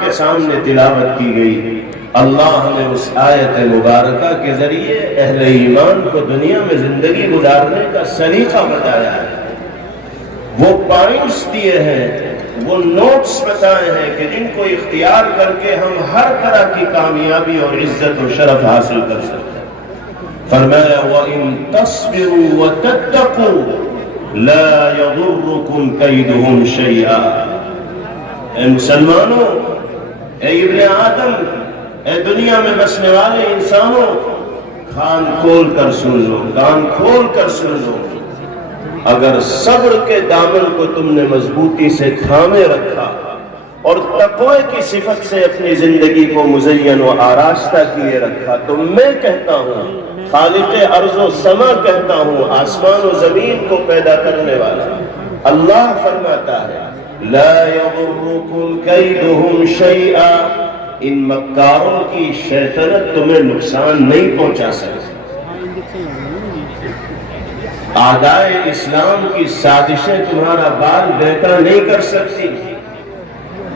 کے سامنے تلاوت کی گئی، اللہ نے اس آیت مبارکہ کے ذریعے اہل ایمان کو دنیا میں زندگی گزارنے کا سلیقہ بتایا ہے، وہ پوائنٹس دیے ہیں، وہ نوٹس بتائے ہیں کہ جن کو اختیار کر کے ہم ہر طرح کی کامیابی اور عزت و شرف حاصل کر سکتے ہیں۔ فرمایا وَإِن تَصْبِرُوا وَتَتَّقُوا لَا يَضُرُّكُمْ كَيْدُهُمْ شَيْئًا۔ اے مسلمانوں، اے ابن آدم، اے دنیا میں بسنے والے انسانوں، کان کھول کر سن لو، کان کھول کر سن لو، اگر صبر کے دامن کو تم نے مضبوطی سے تھامے رکھا اور تقوی کی صفت سے اپنی زندگی کو مزین و آراستہ کیے رکھا، تو میں کہتا ہوں، خالق ارض و سما کہتا ہوں، آسمان و زمین کو پیدا کرنے والا اللہ فرماتا ہے لا یضرکم کیدہم شیئا، ان مکاروں کی شیطنت تمہیں نقصان نہیں پہنچا سکتی، اعدائے اسلام کی سازشیں تمہارا بال بیٹا نہیں کر سکتی،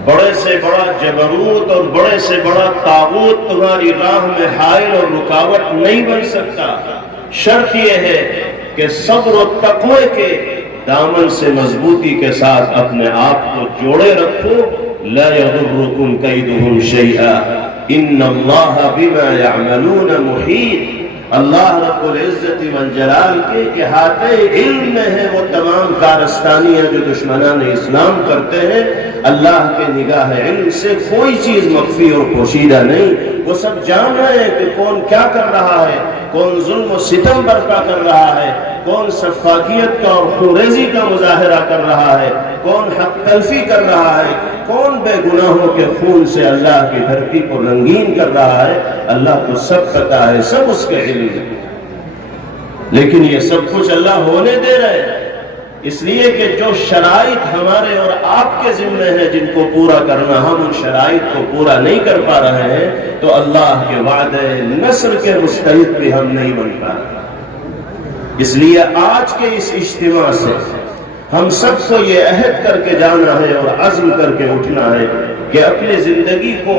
بڑے سے بڑا جبروت اور بڑے سے بڑا طاغوت تمہاری راہ میں حائل اور رکاوٹ نہیں بن سکتا۔ شرط یہ ہے کہ صبر و تقوی کے دامن سے مضبوطی کے ساتھ اپنے آپ کو جوڑے رکھو۔ لا یضرکم کیدہم شیئا ان اللہ بما یعملون محیط، اللہ رب العزت والجلال کے احاطے علم میں ہے وہ تمام کارستانیاں جو دشمنان اسلام کرتے ہیں، اللہ کے نگاہ علم سے کوئی چیز مخفی اور پوشیدہ نہیں، وہ سب جان رہے ہیں کہ کون کیا کر رہا ہے، کون ظلم و ستم برپا کر رہا ہے، کون سفاکیت کا اور خوریزی کا مظاہرہ کر رہا ہے، کون حق تلفی کر رہا ہے، کون بے گناہوں کے خون سے اللہ کی دھرتی کو رنگین کر رہا ہے، اللہ کو سب پتہ ہے، سب اس کے علم ہے۔ لیکن یہ سب کچھ اللہ ہونے دے رہے ہیں اس لیے کہ جو شرائط ہمارے اور آپ کے ذمہ ہیں جن کو پورا کرنا، ہم ان شرائط کو پورا نہیں کر پا رہے ہیں تو اللہ کے وعدے نصر کے مستحق بھی ہم نہیں بن پا رہے۔ اس لیے آج کے اس اجتماع سے ہم سب کو یہ عہد کر کے جانا ہے اور عزم کر کے اٹھنا ہے کہ اپنی زندگی کو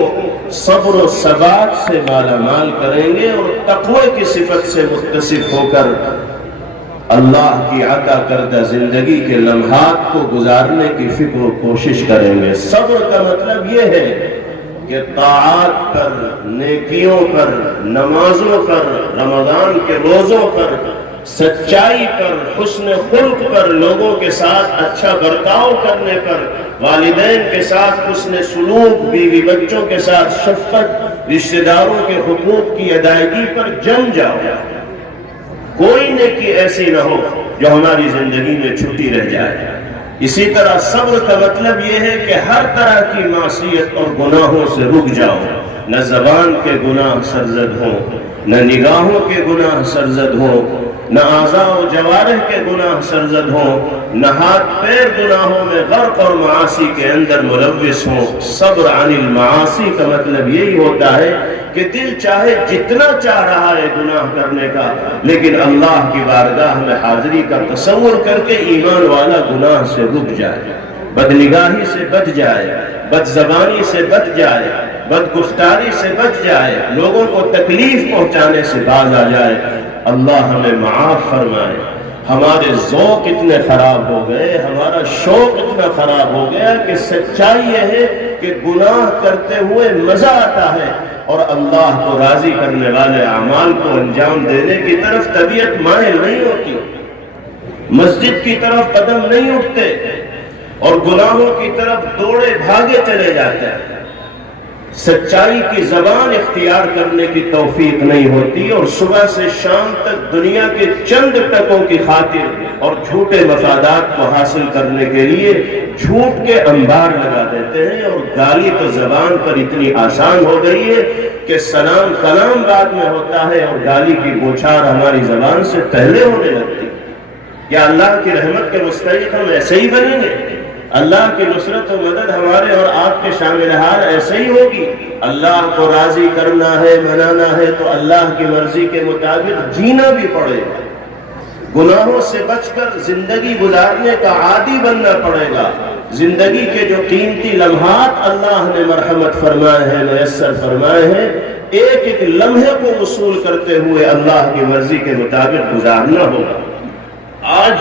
صبر و ثبات سے مالا مال کریں گے اور تقوی کی صفت سے متصف ہو کر اللہ کی عطا کردہ زندگی کے لمحات کو گزارنے کی فکر و کوشش کریں گے۔ صبر کا مطلب یہ ہے کہ طاعات پر، نیکیوں پر، نمازوں پر، رمضان کے روزوں پر، سچائی پر، حسن خلق پر، لوگوں کے ساتھ اچھا برتاؤ کرنے پر، والدین کے ساتھ حسن سلوک، بیوی بچوں کے ساتھ شفقت، رشتہ داروں کے حقوق کی ادائیگی پر جم جاؤ۔ کوئی نیکی ایسی نہ ہو جو ہماری زندگی میں چھٹی رہ جائے۔ اسی طرح صبر کا مطلب یہ ہے کہ ہر طرح کی معصیت اور گناہوں سے رک جاؤ، نہ زبان کے گناہ سرزد ہوں، نہ نگاہوں کے گناہ سرزد ہوں، نہ اعضاء و جوارح کے گناہ سرزد ہوں، نہ ہاتھ پیر گناہوں میں غرق اور معاصی کے اندر ملوث ہوں۔ صبر عن المعاصی کا مطلب یہی ہوتا ہے کہ دل چاہے جتنا چاہ رہا ہے گناہ کرنے کا، لیکن اللہ کی بارگاہ میں حاضری کا تصور کر کے ایمان والا گناہ سے رک جائے، بدنگاہی سے بچ جائے، بد زبانی سے بچ جائے، بد گفتاری سے بچ جائے، لوگوں کو تکلیف پہنچانے سے باز آ جائے۔ اللہ ہمیں معاف فرمائے۔ ہمارے ذوق اتنے خراب ہو گئے، ہمارا شوق اتنا خراب ہو گیا کہ سچائی یہ ہے کہ گناہ کرتے ہوئے مزہ آتا ہے اور اللہ کو راضی کرنے والے اعمال کو انجام دینے کی طرف طبیعت مائل نہیں ہوتی، مسجد کی طرف قدم نہیں اٹھتے اور گناہوں کی طرف دوڑے بھاگے چلے جاتے ہیں۔ سچائی کی زبان اختیار کرنے کی توفیق نہیں ہوتی اور صبح سے شام تک دنیا کے چند ٹکوں کی خاطر اور جھوٹے مفادات کو حاصل کرنے کے لیے جھوٹ کے انبار لگا دیتے ہیں، اور گالی تو زبان پر اتنی آسان ہو گئی ہے کہ سلام کلام بعد میں ہوتا ہے اور گالی کی بوچھار ہماری زبان سے پہلے ہونے لگتی۔ کیا اللہ کی رحمت کے مستحق ہم ایسے ہی بنیں گے؟ اللہ کی نصرت و مدد ہمارے اور آپ کے شامل حال ایسے ہی ہوگی؟ اللہ کو راضی کرنا ہے، منانا ہے تو اللہ کی مرضی کے مطابق جینا بھی پڑے گا۔ گناہوں سے بچ کر زندگی گزارنے کا عادی بننا پڑے گا۔ زندگی کے جو قیمتی لمحات اللہ نے مرحمت فرمائے ہیں، میسر فرمائے ہیں، ایک ایک لمحے کو وصول کرتے ہوئے اللہ کی مرضی کے مطابق گزارنا ہوگا۔ آج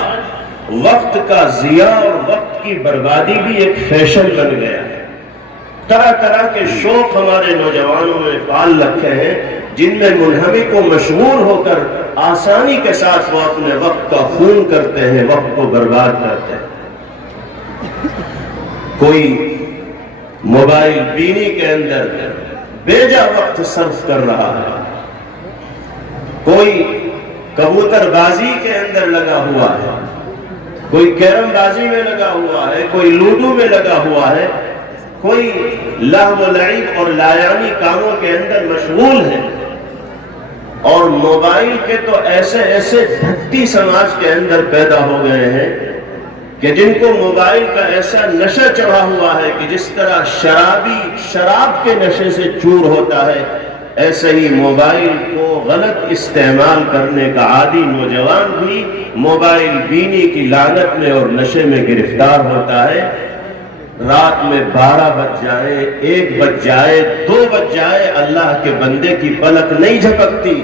وقت کا ضیاع اور وقت کی بربادی بھی ایک فیشن بن گیا ہے۔ طرح طرح کے شوق ہمارے نوجوانوں میں پال رکھے ہیں، جن میں منہمک و مشغول ہو کر آسانی کے ساتھ وہ اپنے وقت کا خون کرتے ہیں، وقت کو برباد کرتے ہیں۔ کوئی موبائل بینی کے اندر بیجا وقت صرف کر رہا ہے، کوئی کبوتر بازی کے اندر لگا ہوا ہے، کوئی کیرم بازی میں لگا ہوا ہے، کوئی لوڈو میں لگا ہوا ہے، کوئی لہو و لعب اور لایانی کاموں کے اندر مشغول ہے۔ اور موبائل کے تو ایسے ایسے بھٹی سماج کے اندر پیدا ہو گئے ہیں کہ جن کو موبائل کا ایسا نشہ چڑھا ہوا ہے کہ جس طرح شرابی شراب کے نشے سے چور ہوتا ہے، ایسے ہی موبائل کو غلط استعمال کرنے کا عادی نوجوان بھی موبائل بینی کی لعنت میں اور نشے میں گرفتار ہوتا ہے۔ رات میں 12 بج جائے، 1 بج جائے، 2 بج جائے، اللہ کے بندے کی پلک نہیں جھپکتی،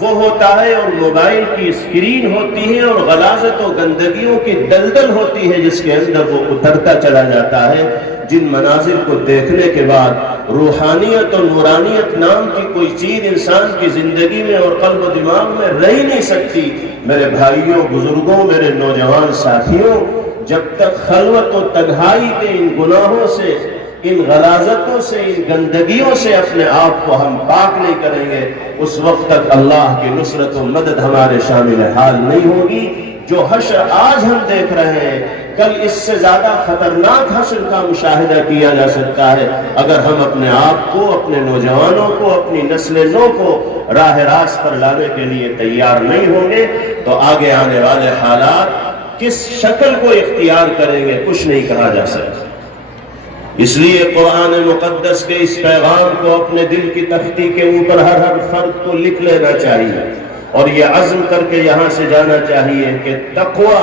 وہ ہوتا ہے اور موبائل کی اسکرین ہوتی ہے اور غلاظت و گندگیوں کی دلدل ہوتی ہے جس کے اندر وہ اترتا چلا جاتا ہے، جن مناظر کو دیکھنے کے بعد روحانیت اور نورانیت نام کی کوئی چیز انسان کی زندگی میں اور قلب و دماغ میں رہ ہی نہیں سکتی۔ میرے بھائیوں، بزرگوں، میرے نوجوان ساتھیوں، جب تک خلوت و تنہائی کے ان گناہوں سے، ان غلاظتوں سے، ان گندگیوں سے اپنے آپ کو ہم پاک نہیں کریں گے، اس وقت تک اللہ کی نصرت و مدد ہمارے شامل حال نہیں ہوگی۔ جو حشر آج ہم دیکھ رہے ہیں، کل اس سے زیادہ خطرناک حشر کا مشاہدہ کیا جا سکتا ہے اگر ہم اپنے آپ کو، اپنے نوجوانوں کو، اپنی نسل نو کو راہ راست پر لانے کے لیے تیار نہیں ہوں گے تو آگے آنے والے حالات کس شکل کو اختیار کریں گے کچھ نہیں کہا جا سکتا۔ اس لیے قرآن مقدس کے اس پیغام کو اپنے دل کی تختی کے اوپر ہر فرد کو لکھ لینا چاہیے اور یہ عزم کر کے یہاں سے جانا چاہیے کہ تقویٰ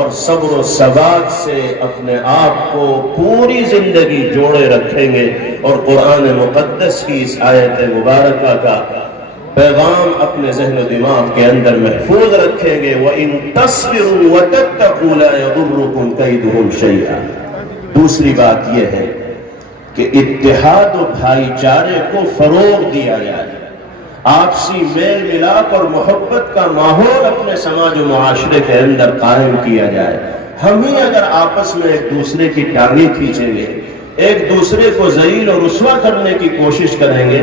اور صبر و ثبات سے اپنے آپ کو پوری زندگی جوڑے رکھیں گے اور قرآن مقدس کی اس آیت مبارکہ کا پیغام اپنے ذہن و دماغ کے اندر محفوظ رکھیں گے۔ وَإِن تَصْبِرُوا وَتَتَّقُوا لَا يَضُرُّكُمْ كَيْدُهُمْ شَيْئًا۔ دوسری بات یہ ہے کہ اتحاد و بھائی چارے کو فروغ دیا جائے، آپسی میل ملاپ اور محبت کا ماحول اپنے سماج و معاشرے کے اندر قائم کیا جائے۔ ہم ہی اگر آپس میں ایک دوسرے کی ٹانگیں کھینچیں گے، ایک دوسرے کو ذلیل اور رسوا کرنے کی کوشش کریں گے،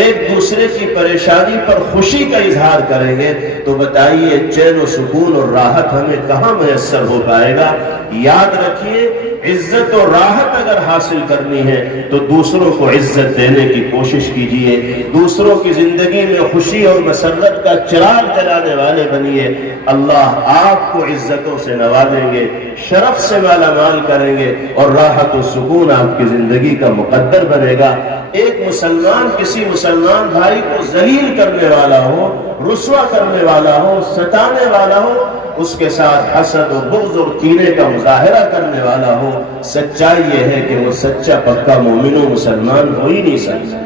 ایک دوسرے کی پریشانی پر خوشی کا اظہار کریں گے تو بتائیے چین و سکون اور راحت ہمیں کہاں میسر ہو پائے گا؟ یاد رکھیے، عزت و راحت اگر حاصل کرنی ہے تو دوسروں کو عزت دینے کی کوشش کیجیے، دوسروں کی زندگی میں خوشی اور مسرت کا چراغ جلانے والے بنیے۔ اللہ آپ کو عزتوں سے نوازیں گے، شرف سے مالا مال کریں گے اور راحت و سکون آپ کی زندگی کا مقدر بنے گا۔ ایک مسلمان کسی مسلمان بھائی کو ذلیل کرنے والا ہو، رسوا کرنے والا ہو، ستانے والا ہو، اس کے ساتھ حسد و بغض اور کینے کا مظاہرہ کرنے والا ہو، سچائی یہ ہے کہ وہ سچا پکا مومن و مسلمان ہو ہی نہیں سکتا۔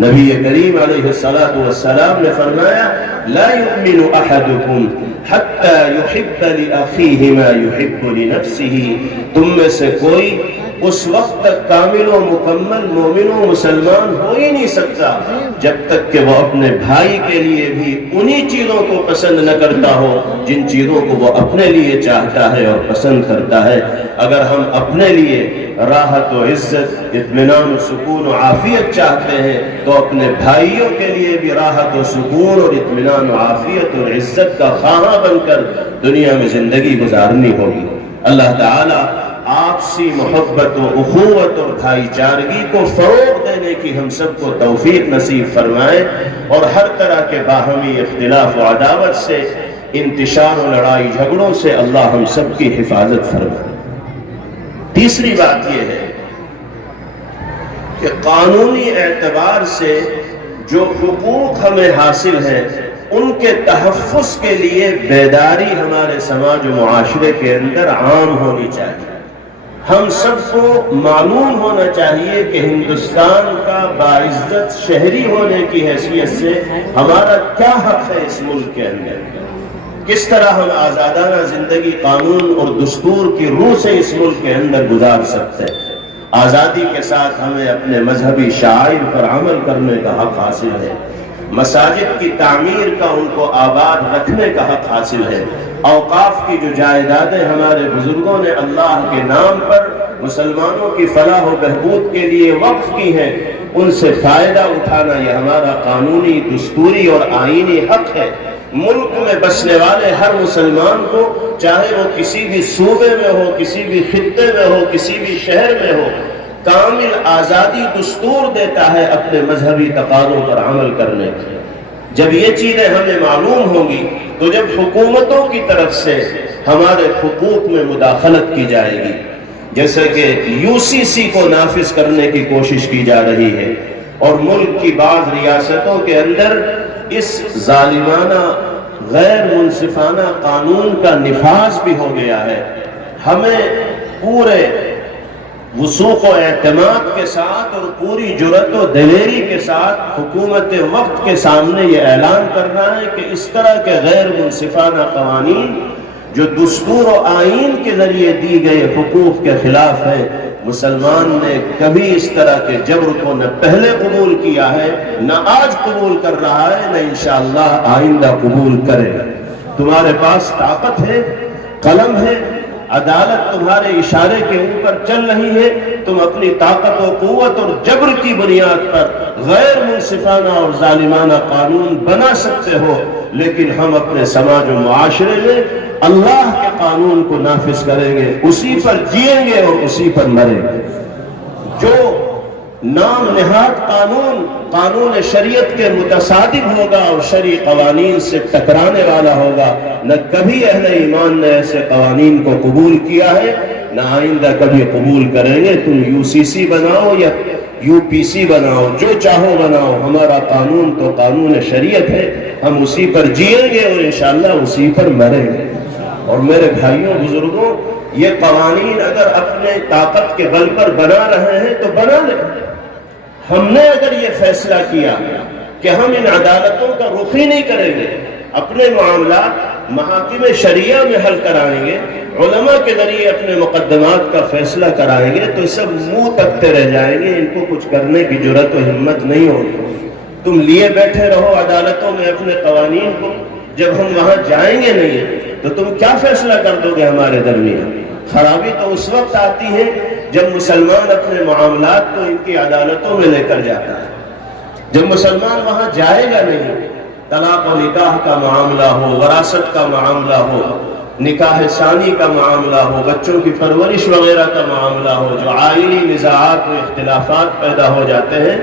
نبی کریم علیہ السلام نے فرمایا لا یؤمن احدکم حتی یحب لأخیہ ما یحب لنفسہ، تم میں سے کوئی اس وقت تک کامل و مکمل مومن و مسلمان ہو ہی نہیں سکتا جب تک کہ وہ اپنے بھائی کے لیے بھی انہی چیزوں کو پسند نہ کرتا ہو جن چیزوں کو وہ اپنے لیے چاہتا ہے اور پسند کرتا ہے۔ اگر ہم اپنے لیے راحت و عزت، اطمینان و سکون و عافیت چاہتے ہیں تو اپنے بھائیوں کے لیے بھی راحت و سکون اور اطمینان و عافیت اور عزت کا خواہاں بن کر دنیا میں زندگی گزارنی ہوگی۔ اللہ تعالی آپسی محبت و اخوت اور بھائی چارگی کو فروغ دینے کی ہم سب کو توفیق نصیب فرمائے اور ہر طرح کے باہمی اختلاف و عداوت سے، انتشار و لڑائی جھگڑوں سے اللہ ہم سب کی حفاظت فرمائے۔ تیسری بات یہ ہے کہ قانونی اعتبار سے جو حقوق ہمیں حاصل ہیں ان کے تحفظ کے لیے بیداری ہمارے سماج و معاشرے کے اندر عام ہونی چاہیے۔ ہم سب کو معلوم ہونا چاہیے کہ ہندوستان کا باعزت شہری ہونے کی حیثیت سے ہمارا کیا حق ہے اس ملک کے اندر، کس طرح ہم آزادانہ زندگی قانون اور دستور کی روح سے اس ملک کے اندر گزار سکتے ہیں۔ آزادی کے ساتھ ہمیں اپنے مذہبی شعائر پر عمل کرنے کا حق حاصل ہے، مساجد کی تعمیر کا ان کو آباد رکھنے کا حق حاصل ہے، اوقاف کی جو جائیدادیں ہمارے بزرگوں نے اللہ کے نام پر مسلمانوں کی فلاح و بہبود کے لیے وقف کی ہیں، ان سے فائدہ اٹھانا یہ ہمارا قانونی، دستوری اور آئینی حق ہے۔ ملک میں بسنے والے ہر مسلمان کو، چاہے وہ کسی بھی صوبے میں ہو، کسی بھی خطے میں ہو، کسی بھی شہر میں ہو، کامل آزادی دستور دیتا ہے اپنے مذہبی تقاضوں پر عمل کرنے کی۔ جب یہ چیزیں ہمیں معلوم ہوں گی تو جب حکومتوں کی طرف سے ہمارے حقوق میں مداخلت کی جائے گی، جیسے کہ UCC کو نافذ کرنے کی کوشش کی جا رہی ہے اور ملک کی بعض ریاستوں کے اندر اس ظالمانہ غیر منصفانہ قانون کا نفاذ بھی ہو گیا ہے، ہمیں پورے وثوق و اعتماد کے ساتھ اور پوری جرأت و دلیری کے ساتھ حکومت وقت کے سامنے یہ اعلان کرنا ہے کہ اس طرح کے غیر منصفانہ قوانین جو دستور و آئین کے ذریعے دی گئے حقوق کے خلاف ہیں، مسلمان نے کبھی اس طرح کے جبر کو نہ پہلے قبول کیا ہے، نہ آج قبول کر رہا ہے، نہ انشاءاللہ آئندہ قبول کرے گا۔ تمہارے پاس طاقت ہے، قلم ہے، عدالت تمہارے اشارے کے اوپر چل رہی ہے، تم اپنی طاقت و قوت اور جبر کی بنیاد پر غیر منصفانہ اور ظالمانہ قانون بنا سکتے ہو، لیکن ہم اپنے سماج و معاشرے میں اللہ کے قانون کو نافذ کریں گے، اسی پر جئیں گے اور اسی پر مریں گے۔ جو نام نہاد قانون شریعت کے متصادم ہوگا اور شرعی قوانین سے ٹکرانے والا ہوگا، نہ کبھی اہل ایمان نے ایسے قوانین کو قبول کیا ہے، نہ آئندہ کبھی قبول کریں گے۔ تم UCC بناؤ یا UPC بناؤ، جو چاہو بناؤ، ہمارا قانون تو قانون شریعت ہے، ہم اسی پر جئیں گے اور انشاءاللہ اسی پر مریں گے۔ اور میرے بھائیوں بزرگوں، یہ قوانین اگر اپنے طاقت کے بل پر بنا رہے ہیں تو بنا لیں۔ ہم نے اگر یہ فیصلہ کیا کہ ہم ان عدالتوں کا رخ ہی نہیں کریں گے، اپنے معاملات محاکم شریعہ میں حل کرائیں گے، علماء کے ذریعے اپنے مقدمات کا فیصلہ کرائیں گے، تو سب منہ تکتے رہ جائیں گے، ان کو کچھ کرنے کی جرأت و ہمت نہیں ہوگی۔ تم لیے بیٹھے رہو عدالتوں میں اپنے قوانین کو، جب ہم وہاں جائیں گے نہیں تو تم کیا فیصلہ کر دو گے ہمارے درمیان؟ خرابی تو اس وقت آتی ہے جب مسلمان اپنے معاملات کو ان کی عدالتوں میں لے کر جاتا ہے۔ جب مسلمان وہاں جائے گا نہیں، طلاق و نکاح کا معاملہ ہو، وراثت کا معاملہ ہو، نکاح ثانی کا معاملہ ہو، بچوں کی پرورش وغیرہ کا معاملہ ہو، جو آئینی نزاعات و اختلافات پیدا ہو جاتے ہیں،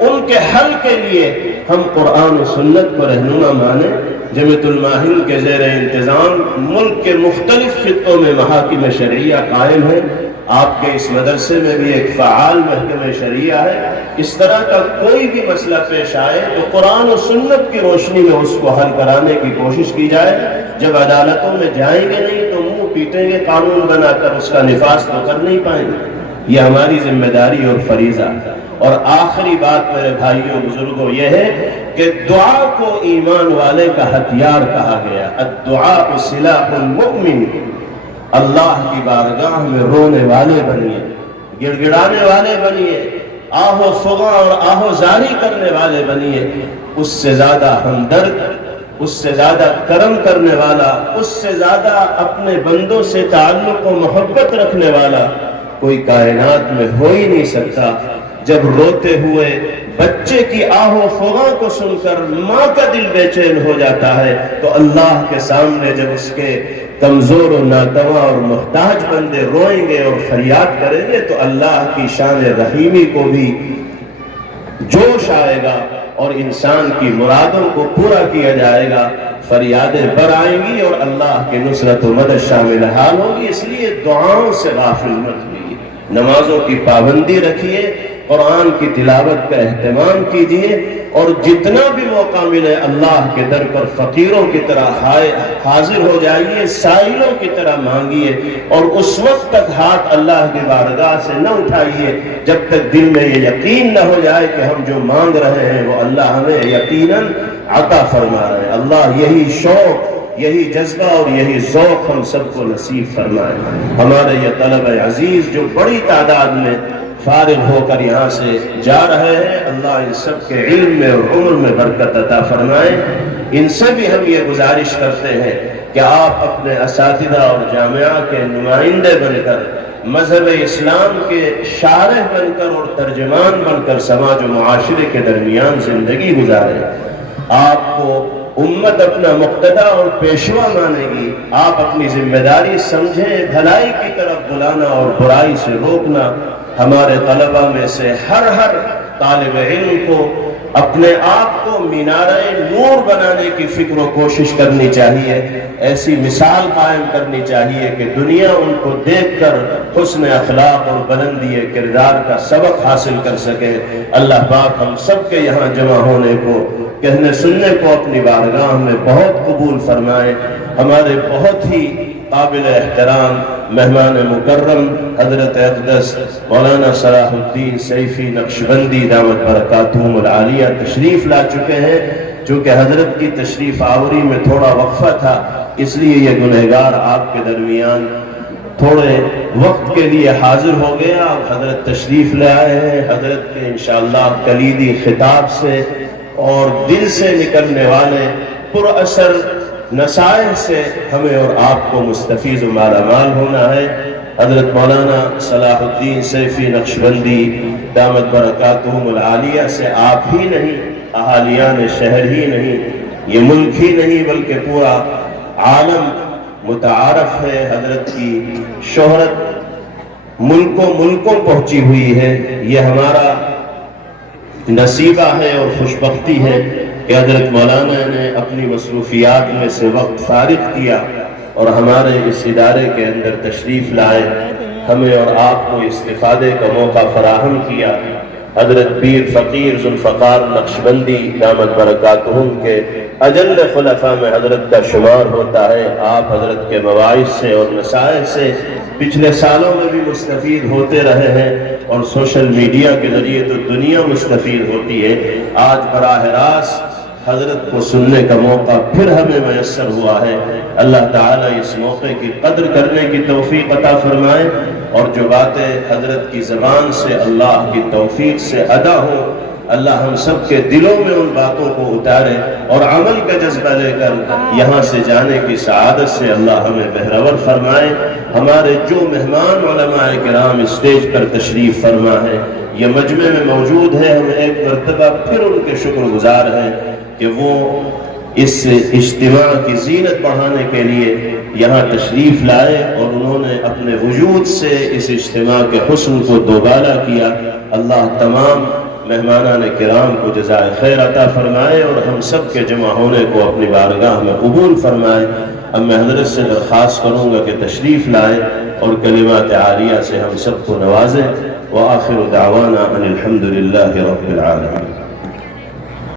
ان کے حل کے لیے ہم قرآن و سنت کو رہنما مانیں۔ جمعیت علماء ہند کے زیر انتظام ملک کے مختلف خطوں میں محاکم شرعیہ قائم ہے، آپ کے اس مدرسے میں بھی ایک فعال محکمہ شریعہ ہے۔ اس طرح کا کوئی بھی مسئلہ پیش آئے تو قرآن و سنت کی روشنی میں اس کو حل کرانے کی کوشش کی جائے۔ جب عدالتوں میں جائیں گے نہیں تو منہ پیٹیں گے قانون بنا کر، اس کا نفاذ تو کر نہیں پائیں گے۔ یہ ہماری ذمہ داری اور فریضہ۔ اور آخری بات میرے بھائیوں بزرگوں یہ ہے کہ دعا کو ایمان والے کا ہتھیار کہا گیا۔ الدعاء سلاح المؤمن، اللہ کی بارگاہ میں رونے والے بنیے، گڑ گڑانے والے بنیے، آہو فغاں اور آہو زاری کرنے والے بنیے۔ اس سے زیادہ ہمدرد، اس سے زیادہ کرم کرنے والا، اس سے زیادہ اپنے بندوں سے تعلق و محبت رکھنے والا کوئی کائنات میں ہو ہی نہیں سکتا۔ جب روتے ہوئے بچے کی آہو فغاں کو سن کر ماں کا دل بے چین ہو جاتا ہے تو اللہ کے سامنے جب اس کے کمزور و ناتواں اور محتاج بندے روئیں گے اور فریاد کریں گے تو اللہ کی شان رحیمی کو بھی جوش آئے گا اور انسان کی مرادوں کو پورا کیا جائے گا، فریادیں بر آئیں گی اور اللہ کی نصرت و مدد شامل حال ہوگی۔ اس لیے دعاؤں سے غافل مت ہوئیے، نمازوں کی پابندی رکھیے، قرآن کی تلاوت کا اہتمام کیجیے، اور جتنا بھی موقع ملے اللہ کے در پر فقیروں کی طرح حاضر ہو جائیے، سائلوں کی طرح مانگیے، اور اس وقت تک ہاتھ اللہ کی بارگاہ سے نہ اٹھائیے جب تک دل میں یہ یقین نہ ہو جائے کہ ہم جو مانگ رہے ہیں وہ اللہ ہمیں یقیناً عطا فرما رہے ہیں۔ اللہ یہی شوق، یہی جذبہ اور یہی ذوق ہم سب کو نصیب فرمائے۔ ہمارے یہ طلبہ عزیز جو بڑی تعداد میں فارغ ہو کر یہاں سے جا رہے ہیں، اللہ ان سب کے علم میں اور عمر میں برکت عطا فرمائے۔ ان سے بھی ہم یہ گزارش کرتے ہیں کہ آپ اپنے اساتذہ اور جامعہ کے نمائندے بن کر، مذہب اسلام کے شارح بن کر اور ترجمان بن کر سماج و معاشرے کے درمیان زندگی گزاریں۔ آپ کو امت اپنا مقتدیٰ اور پیشوا مانے گی، آپ اپنی ذمہ داری سمجھیں، بھلائی کی طرف بلانا اور برائی سے روکنا۔ ہمارے طلبہ میں سے ہر طالب علم کو اپنے آپ کو مینارہ نور بنانے کی فکر و کوشش کرنی چاہیے، ایسی مثال قائم کرنی چاہیے کہ دنیا ان کو دیکھ کر حسن اخلاق اور بلندی کردار کا سبق حاصل کر سکے۔ اللہ پاک ہم سب کے یہاں جمع ہونے کو، کہنے سننے کو اپنی بارگاہ میں بہت قبول فرمائے۔ ہمارے بہت ہی قابل احترام مہمان مکرم حضرت اقدس مولانا صلاح الدین سیفی نقشبندی دامت برکاتہم العالیہ تشریف لا چکے ہیں۔ چونکہ حضرت کی تشریف آوری میں تھوڑا وقفہ تھا، اس لیے یہ گنہگار آپ کے درمیان تھوڑے وقت کے لیے حاضر ہو گیا۔ اب حضرت تشریف لے آئے ہیں، حضرت کے انشاءاللہ کلیدی خطاب سے اور دل سے نکلنے والے پر اثر نصائح سے ہمیں اور آپ کو مستفیض و مالا مال ہونا ہے۔ حضرت مولانا صلاح الدین سیفی نقشبندی دامت برکاتہم العالیہ سے آپ ہی نہیں، اہالیان شہر ہی نہیں، یہ ملک ہی نہیں بلکہ پورا عالم متعارف ہے۔ حضرت کی شہرت ملکوں پہنچی ہوئی ہے۔ یہ ہمارا نصیبہ ہے اور خوشبختی ہے کہ حضرت مولانا نے اپنی مصروفیات میں سے وقت فارغ کیا اور ہمارے اس ادارے کے اندر تشریف لائے، ہمیں اور آپ کو استفادے کا موقع فراہم کیا۔ حضرت پیر فقیر ذوالفقار نقشبندی دامت برکاتہم کے اجل خلفاء میں حضرت کا شمار ہوتا ہے۔ آپ حضرت کے مواعظ سے اور نصائح سے پچھلے سالوں میں بھی مستفید ہوتے رہے ہیں، اور سوشل میڈیا کے ذریعے تو دنیا مستفید ہوتی ہے۔ آج براہ راست حضرت کو سننے کا موقع پھر ہمیں میسر ہوا ہے۔ اللہ تعالیٰ اس موقع کی قدر کرنے کی توفیق عطا فرمائے، اور جو باتیں حضرت کی زبان سے اللہ کی توفیق سے ادا ہو، اللہ ہم سب کے دلوں میں ان باتوں کو اتارے اور عمل کا جذبہ لے کر یہاں سے جانے کی سعادت سے اللہ ہمیں بہرور فرمائے۔ ہمارے جو مہمان علماء کرام اسٹیج پر تشریف فرما ہے، یہ مجمع میں موجود ہے، ہم ایک مرتبہ پھر ان کے شکر گزار ہیں کہ وہ اس اجتماع کی زینت بڑھانے کے لیے یہاں تشریف لائے، اور انہوں نے اپنے وجود سے اس اجتماع کے حسن کو دوبالا کیا۔ اللہ تمام مہمانان کرام کو جزائے خیر عطا فرمائے اور ہم سب کے جمع ہونے کو اپنی بارگاہ میں قبول فرمائے۔ اب میں حضرت سے درخواست کروں گا کہ تشریف لائے اور کلمات عالیہ سے ہم سب کو نوازیں۔ وآخر دعوانا ان الحمد للہ رب العالمین۔